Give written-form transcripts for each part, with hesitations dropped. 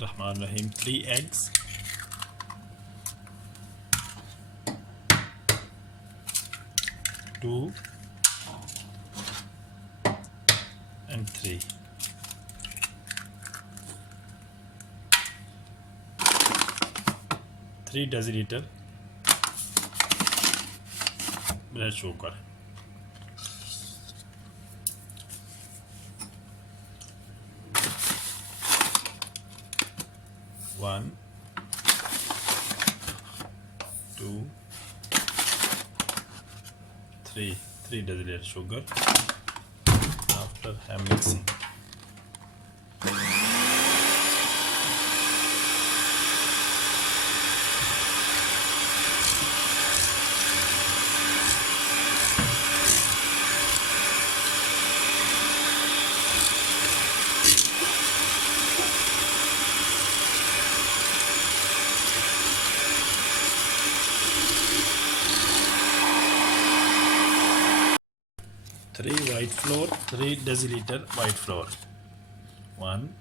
Rahman Rahim. 3 eggs, 2 and 3. 3 deciliter blood sugar. 1, 2, 3 deciliter sugar. After mixing, white flour, 3 deciliter white flour. 1,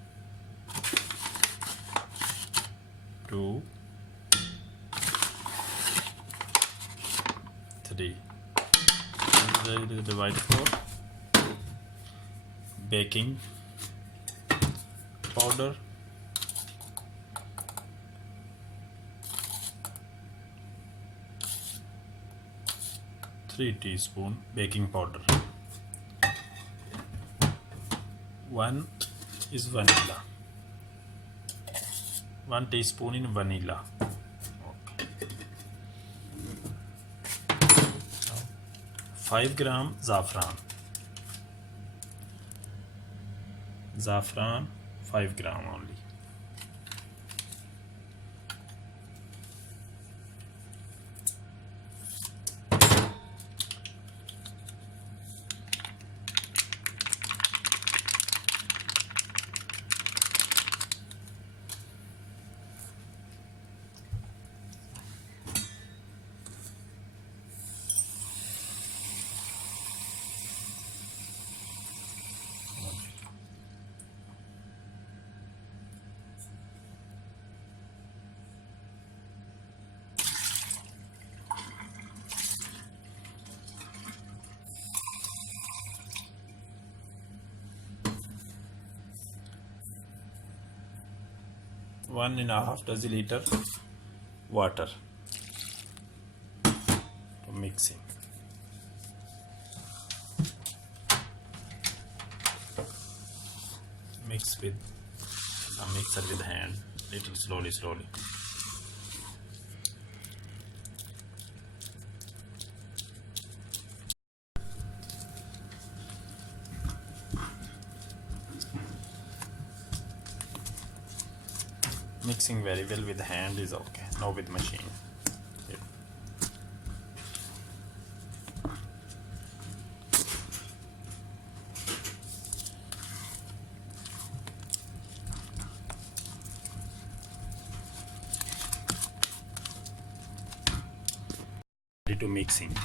2, 3. The white flour. Baking powder, 3 teaspoon baking powder. 1 is vanilla. 1 teaspoon in vanilla. Okay. 5 gram saffron. 5 gram only. One and a half deciliter water to mixing. Mix with a mixer with hand, little slowly. Mixing very well with hand is okay, no with machine. Yep. Ready to mixing.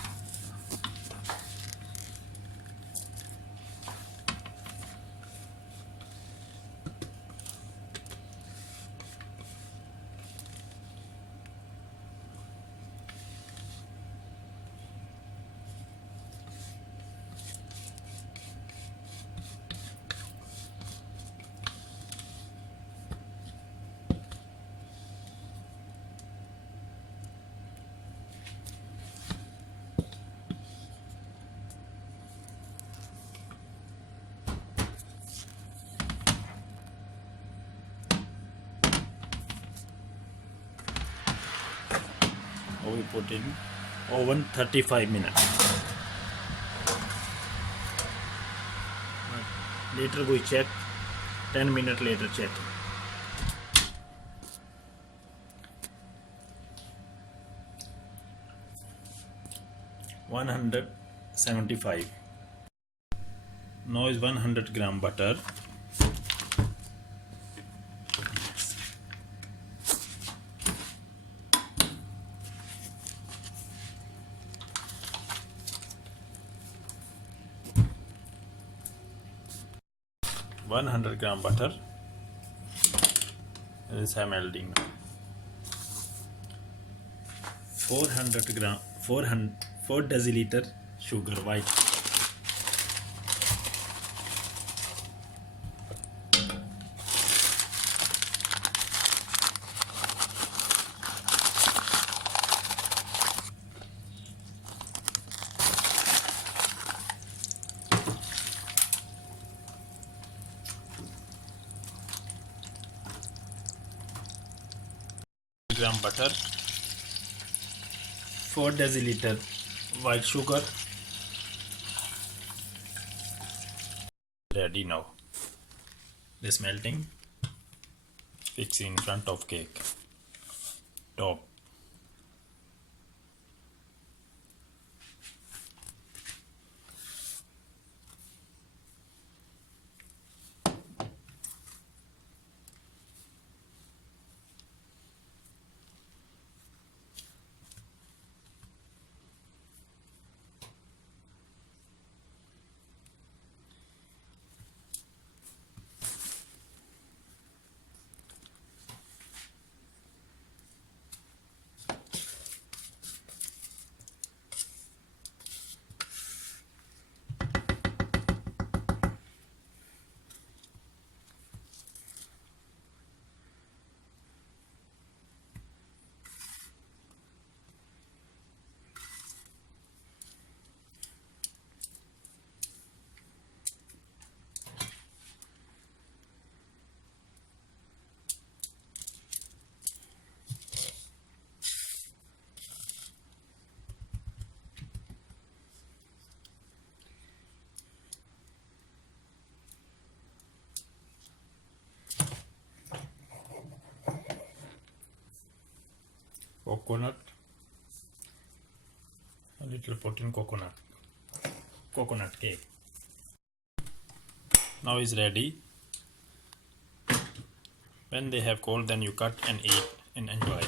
We put in oven 35 minutes. Later we check, 10 minutes later check. $175. Now is 100 gram butter. $100 gram butter This is melting. 4 deciliter sugar, white. Gram butter. 4 deciliter white sugar. Ready now. This melting. Fix in front of cake. Top. Coconut. A little protein coconut. Coconut cake. Now is ready. When they have cold, then you cut and eat and enjoy.